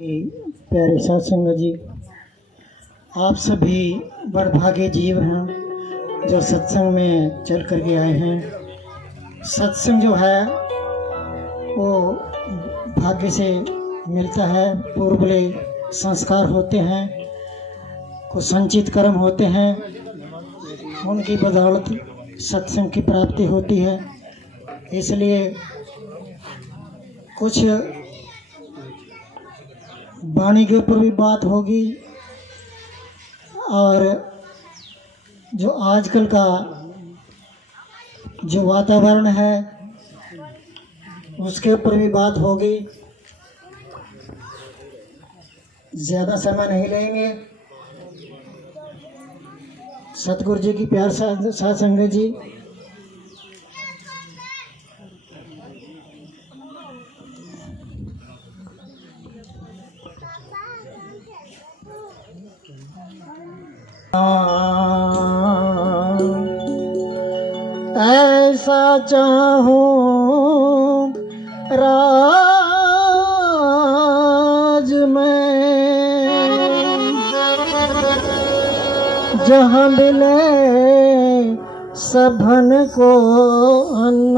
प्यारे सत्संग जी, आप सभी बड़भागे जीव हैं जो सत्संग में चल कर के आए हैं। सत्संग जो है वो भाग्य से मिलता है, पूर्वले संस्कार होते हैं, कुछ संचित कर्म होते हैं, उनकी बदौलत सत्संग की प्राप्ति होती है। इसलिए कुछ वाणी के ऊपर भी बात होगी और जो आजकल का जो वातावरण है उसके ऊपर भी बात होगी। ज़्यादा समय नहीं लेंगे। सतगुरु जी की प्यार साथ संगत जी, ऐसा चाहूं राज में जहाँ मिले सबन को अन्न,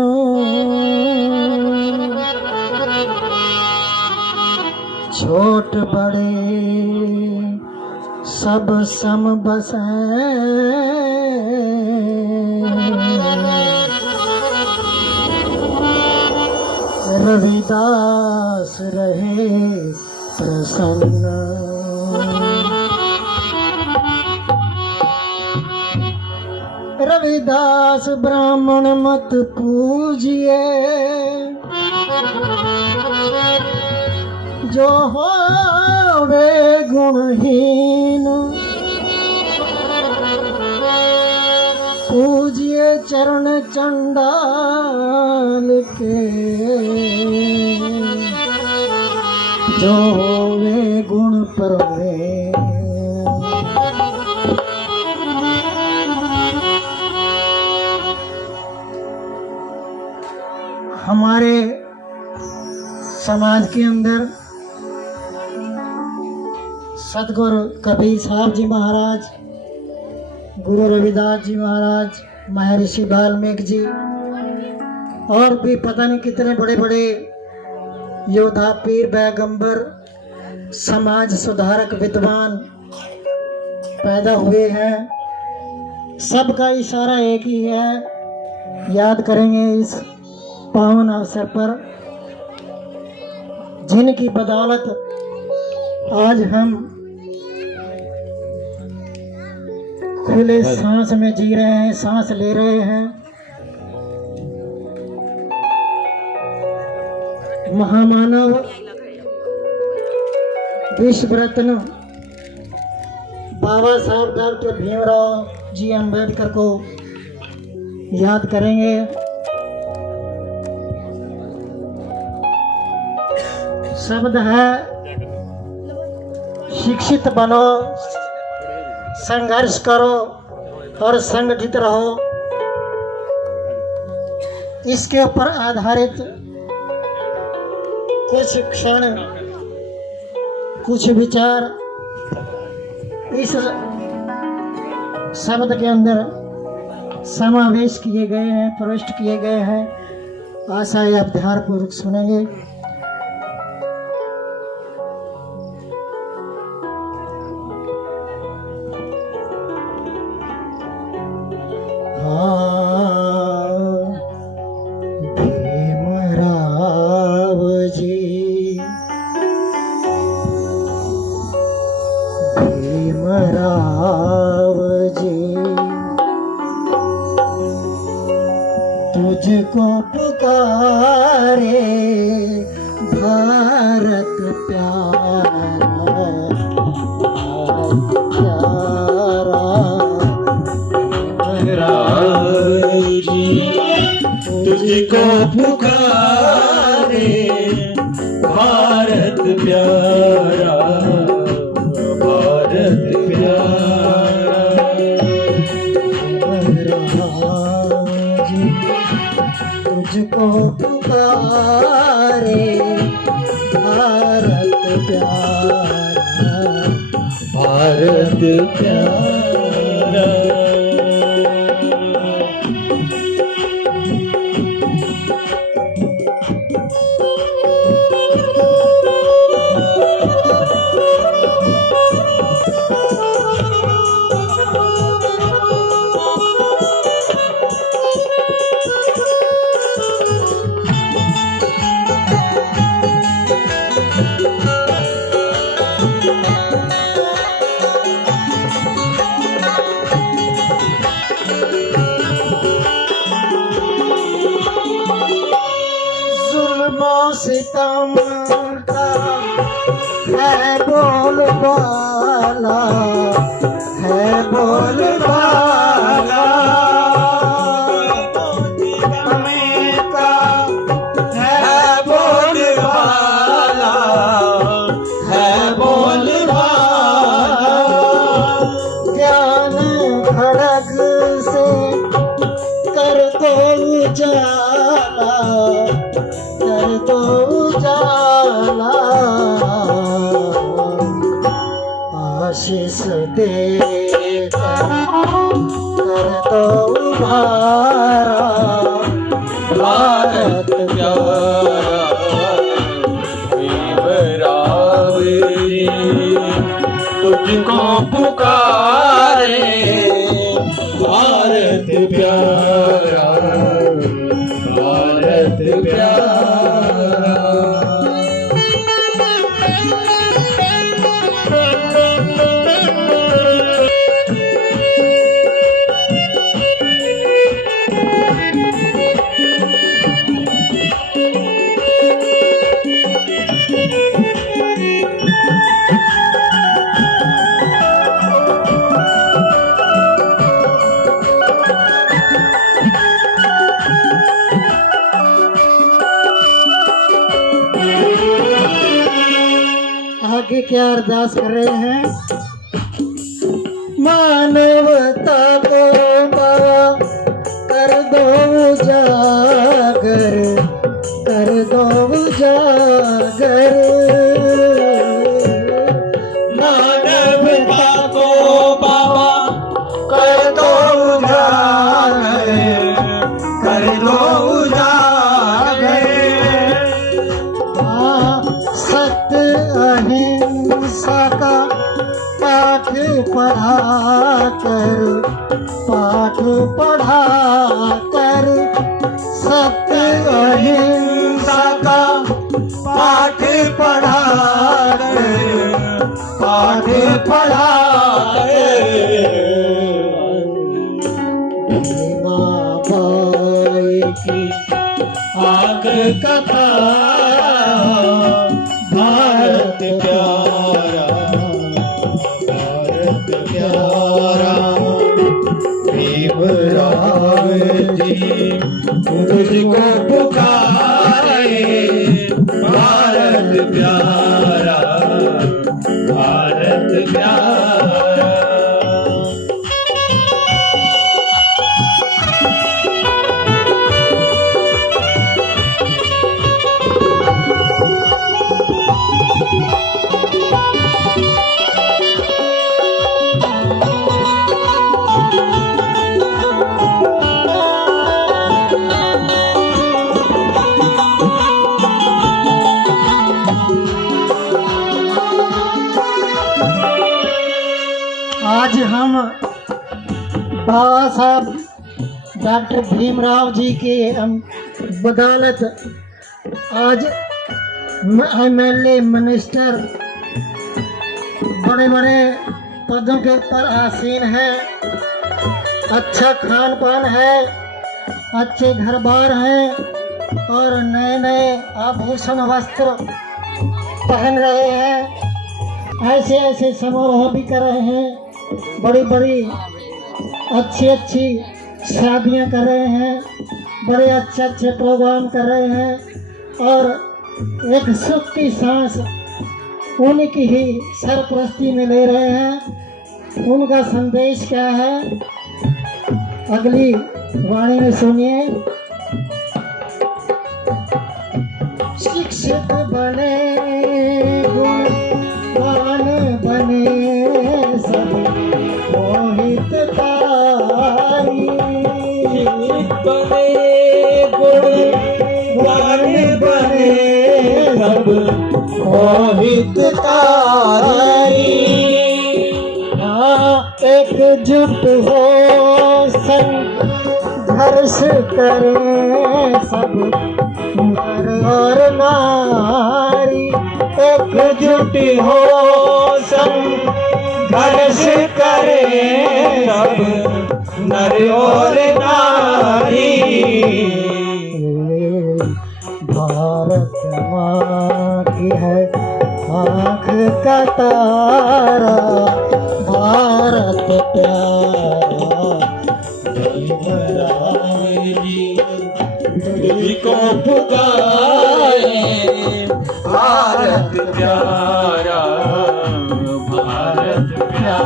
छोट बड़े सब सम बसें, रविदास रहे प्रसन्न। रविदास ब्राह्मण मत पूजिए, जो होवे गुणहीन, पूजिए चरण चंडाल के, जो होवे गुण प्रवीण। हमारे समाज के अंदर सतगुरु कबीर साहब जी महाराज, गुरु रविदास जी महाराज, महर्षि वाल्मीकि जी और भी पता नहीं कितने बड़े बड़े योद्धा, पीर, पैगंबर, समाज सुधारक, विद्वान पैदा हुए हैं। सबका इशारा एक ही है। याद करेंगे इस पावन अवसर पर जिनकी बदौलत आज हम खुले सांस में जी रहे हैं, सांस ले रहे हैं। महामानव विश्व रत्न बाबा साहब डॉक्टर भीमराव जी अम्बेडकर को याद करेंगे। शब्द है शिक्षित बनो, संघर्ष करो और संगठित रहो। इसके ऊपर आधारित कुछ क्षण, कुछ विचार इस शब्द के अंदर समावेश किए गए हैं, प्रविष्ट किए गए हैं। आशा है आप ध्यानपूर्वक सुनेंगे। भीमराव जी तुझको पुकारे भारत प्यारा, प्यारा भीमराव जी तुझको पुकारे भारत प्यारा, भारत प्यारा। तुझको पुकारे भारत प्यारा। प्यारा। जुल्मों सितम का है बोलबाला, है बोलबाला। हमें का है बोलबाला, है बोलबाला। ज्ञान खड़ग से कर दो उजाला, कर दो उजाला। आशीष देकर कर दो उभारा, भारत प्यारा भीमराव जी तुझको पुकारे। भारत प्यारा, भारत प्यारा। आगे क्या अरदास कर रहे हैं? मानवता को कर दो उजागर, कर दो उजागर। मानवता को बाबा कर दो उजागर, कर दो उजागर। सत्य अहिंसा का पाठ पढ़ा कर, पाठ पढ़ा कर। सत्य अहिंसा का पाठ पढ़ा कर, पाठ पढ़ा बाई की आग कथा। भारत प्यारा, भारत प्यारा भीमराव जी तुझको पुकारे। भारत प्यारा, भारत प्यारा। आज हम बाबा साहब डॉक्टर भीमराव जी की बदौलत आज MLA मिनिस्टर बड़े बड़े पदों के ऊपर आसीन है। अच्छा खान पान है, अच्छे घर बार हैं और नए नए आभूषण वस्त्र पहन रहे हैं। ऐसे ऐसे समारोह भी कर रहे हैं, बड़ी बड़ी अच्छी अच्छी शादियां कर रहे हैं, बड़े अच्छे अच्छे प्रोग्राम कर रहे हैं और एक सुख की सांस उनकी ही सरपरस्ती में ले रहे हैं। उनका संदेश क्या है अगली वाणी में सुनिए। शिक्षित बने गुणवान बने सब सब मोहित कारी। एकजुट हो संघर्ष करें सब नर और नारी। एकजुट हो संघर्ष करें सब नर और नारी। भारत माँ की है आँख का तारा, भारत प्यारा तुझी को पुकारे भारत प्यारा, भारत प्यारा।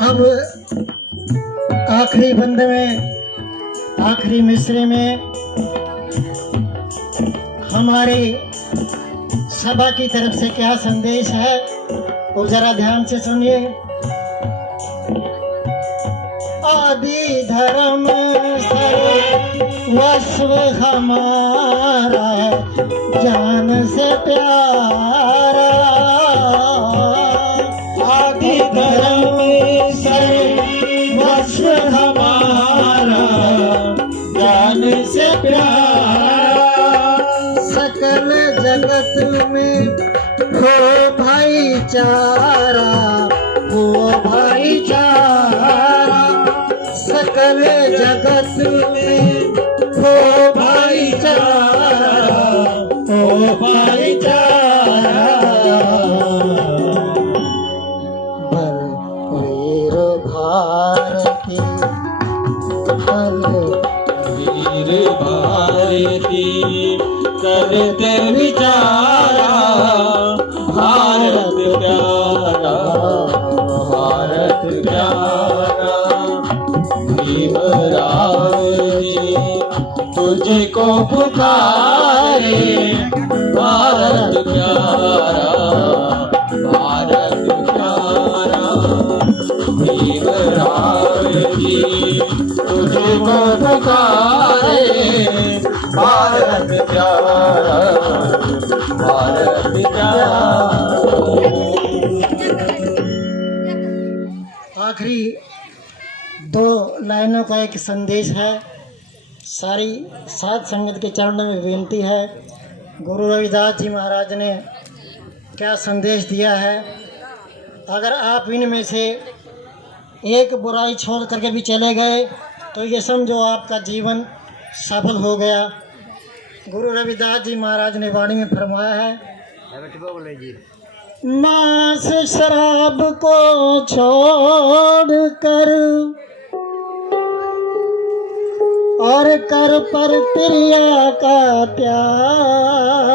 अब आखिरी बंद में, आखिरी मिसरे में हमारी सभा की तरफ से क्या संदेश है वो जरा ध्यान से सुनिए। आदि धर्म सर्वस्व हमारा, जान से प्यारा। आदि धर्म सर्वस्व हमारा, जान से प्यारा। सकल जगत में हो भाईचारा, हो भाईचारा। सकल जगत में हो भाईचारा, हो भाईचारा। वीर भारती, वीर भारती करते विचारा, भारत प्यारा, भारत प्यारा। भीमराव जी तुझको पुकारे, भारत प्यारा, भारत प्यारा। भीमराव जी तुझको पुकारे, भारत प्यारा, भारत प्यारा। आखिरी दो लाइनों का एक संदेश है। सारी साध संगत के चरणों में विनती है, गुरु रविदास जी महाराज ने क्या संदेश दिया है। अगर आप इनमें से एक बुराई छोड़ करके भी चले गए तो ये समझो आपका जीवन सफल हो गया। गुरु रविदास जी महाराज ने वाणी में फरमाया है, मांस शराब को छोड़ कर और कर पर प्रिया का त्याग।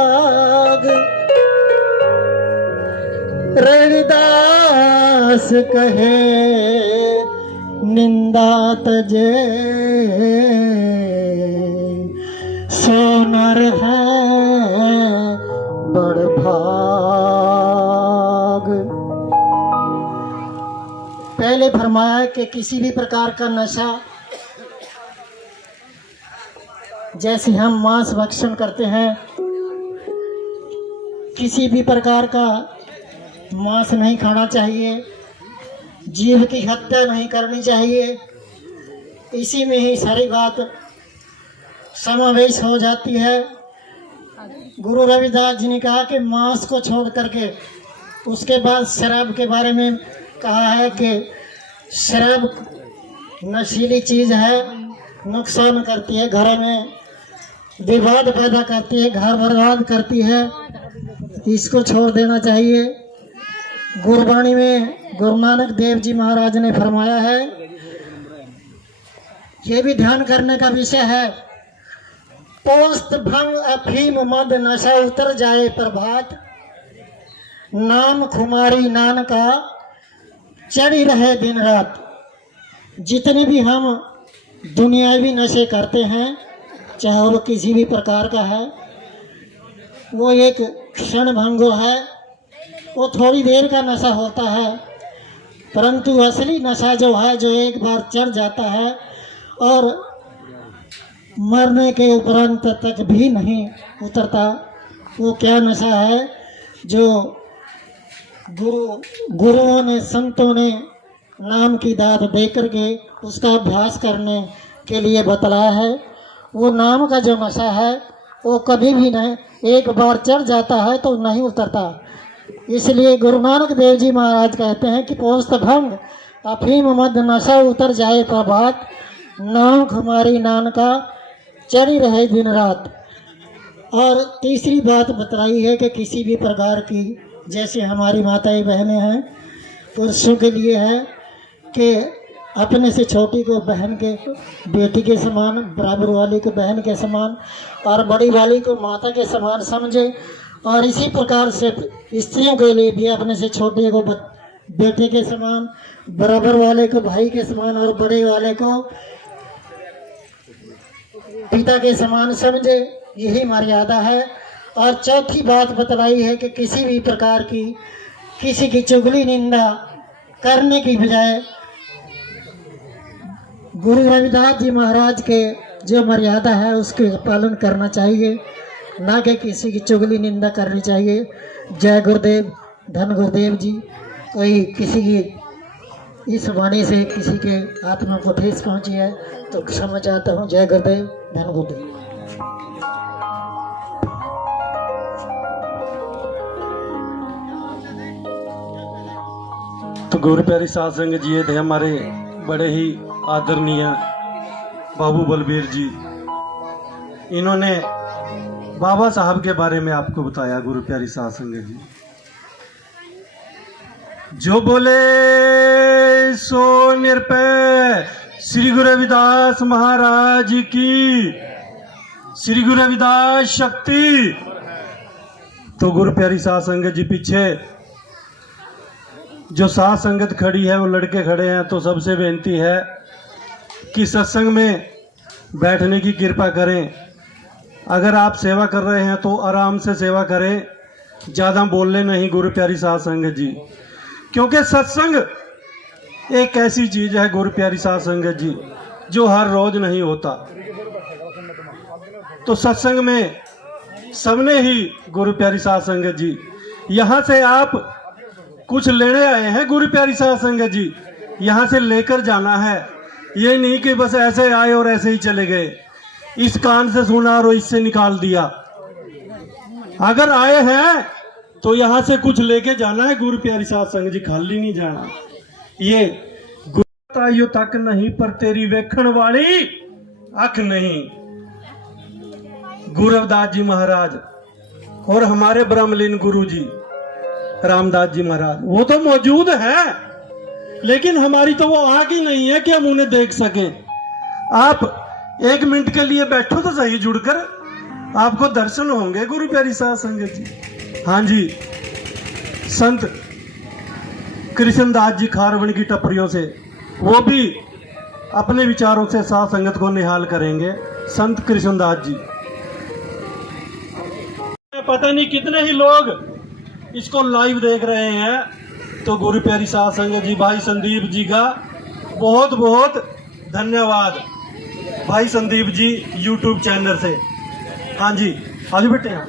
रविदास कहे निंदा तजे, सोनर है बड़ भाग। पहले फरमाया कि किसी भी प्रकार का नशा, जैसे हम मांस भक्षण करते हैं, किसी भी प्रकार का मांस नहीं खाना चाहिए, जीव की हत्या नहीं करनी चाहिए। इसी में ही सारी बात समावेश हो जाती है। गुरु रविदास जी ने कहा कि मांस को छोड़ करके उसके बाद शराब के बारे में कहा है कि शराब नशीली चीज़ है, नुकसान करती है, घर में विवाद पैदा करती है, घर बर्बाद करती है, इसको छोड़ देना चाहिए। गुरबाणी में गुरु नानक देव जी महाराज ने फरमाया है, ये भी ध्यान करने का विषय है, पोस्त भंग अफीम मद नशा उतर जाए प्रभात, नाम खुमारी नान का चढ़ी रहे दिन रात। जितने भी हम दुनियावी नशे करते हैं, चाहे वो किसी भी प्रकार का है, वो एक क्षण भंगो है, वो थोड़ी देर का नशा होता है, परंतु असली नशा जो है, जो एक बार चढ़ जाता है और मरने के उपरांत तक भी नहीं उतरता, वो क्या नशा है जो गुरुओं ने, संतों ने नाम की दाद दे करके उसका अभ्यास करने के लिए बतलाया है। वो नाम का जो नशा है वो कभी भी नहीं, एक बार चढ़ जाता है तो नहीं उतरता। इसलिए गुरु नानक देव जी महाराज कहते हैं कि पोस्त भंग अफीम मद नशा उतर जाए प्रभात, नाम हमारी नान का चढ़ी रहे दिन रात। और तीसरी बात बतलाई है कि किसी भी प्रकार की, जैसे हमारी माताएं बहनें हैं, पुरुषों के लिए है कि अपने से छोटी को बहन के, बेटी के समान, बराबर वाली को बहन के समान और बड़ी वाली को माता के समान समझे। और इसी प्रकार से स्त्रियों के लिए भी अपने से छोटे को बेटे के समान, बराबर वाले को भाई के समान और बड़े वाले को पिता के समान समझे, यही मर्यादा है। और चौथी बात बतलाई है कि किसी भी प्रकार की, किसी की चुगली निंदा करने की बजाय गुरु रविदास जी महाराज के जो मर्यादा है उसके पालन करना चाहिए, ना कि किसी की चुगली निंदा करनी चाहिए। जय गुरुदेव, धन गुरुदेव जी। कोई किसी की इस वाणी से किसी के आत्मा को ठेस पहुंची है तो क्षमा चाहता हूँ। जय गुरुदेव, धन गुरुदेव। तो गुरु प्यारी साध संगत जी, ये थे हमारे बड़े ही आदरणीय बाबू बलबीर जी। इन्होंने बाबा साहब के बारे में आपको बताया। गुरु प्यारी साध संगत जी, जो बोले सो निरपय श्री गुरु रविदास महाराज की, श्री गुरु रविदास शक्ति। तो गुरु प्यारी साध संगत जी, पीछे जो साध संगत खड़ी है वो लड़के खड़े हैं, तो सबसे बेनती है कि सत्संग में बैठने की कृपा करें। अगर आप सेवा कर रहे हैं तो आराम से सेवा करें, ज़्यादा बोलने नहीं गुरु प्यारी साध संगत जी, क्योंकि सत्संग एक ऐसी चीज़ है गुरु प्यारी साध संगत जी जो हर रोज नहीं होता। तो सत्संग में सबने ही गुरु प्यारी साध संगत जी, यहाँ से आप कुछ लेने आए हैं गुरु प्यारी साध संगत जी, यहाँ से लेकर जाना है। ये नहीं कि बस ऐसे आए और ऐसे ही चले गए, इस कान से सुना और इससे निकाल दिया। अगर आए हैं तो यहाँ से कुछ लेके जाना है गुरु प्यारी साध संगत जी, खाली नहीं जाना। ये गुरु तक नहीं पर तेरी वेखण वाली अख नहीं। गुरु रविदास जी महाराज और हमारे ब्रह्मलीन गुरु जी रामदास जी महाराज, वो तो मौजूद है, लेकिन हमारी तो वो आंख ही नहीं है कि हम उन्हें देख सके। आप एक मिनट के लिए बैठो तो सही जुड़कर, आपको दर्शन होंगे गुरु प्यारी साध संगत जी। हाँ जी, संत कृष्णदास जी खारवण की टपरियों से, वो भी अपने विचारों से साध संगत को निहाल करेंगे। संत कृष्णदास जी, पता नहीं कितने ही लोग इसको लाइव देख रहे हैं, तो गुरु प्यारी साध संगत जी, भाई संदीप जी का बहुत बहुत धन्यवाद। भाई संदीप जी यूट्यूब चैनल से। हाँ जी, आज बैठे हैं।